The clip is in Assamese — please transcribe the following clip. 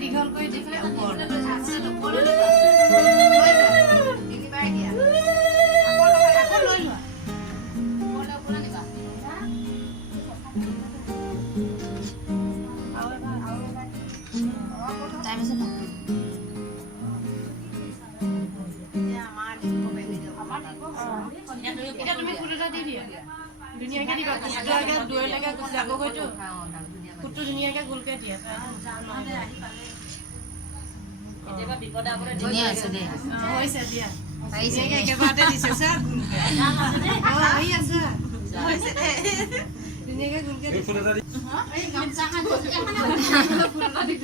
দীঘল কৰি দি পেলাই ওপৰত লৈ লোৱা এতিয়া তুমি ফুট এটা দি দিয়া ধুনীয়াকে দিবা কুচুটাকে দূৰলৈকে যাব গৈতো ফুটটো ধুনীয়াকে গোলকে দিয়া কেতিয়াবা বিপদ আপদে ধুনীয়া আছে দে হৈছে দিয়া পাৰিছে একেবাৰতে দিছে চা গোলকে আহি আছে হৈছে দে ধুনীয়াকে গোলকে দিছে এই গামছাখন ফুট এটা দি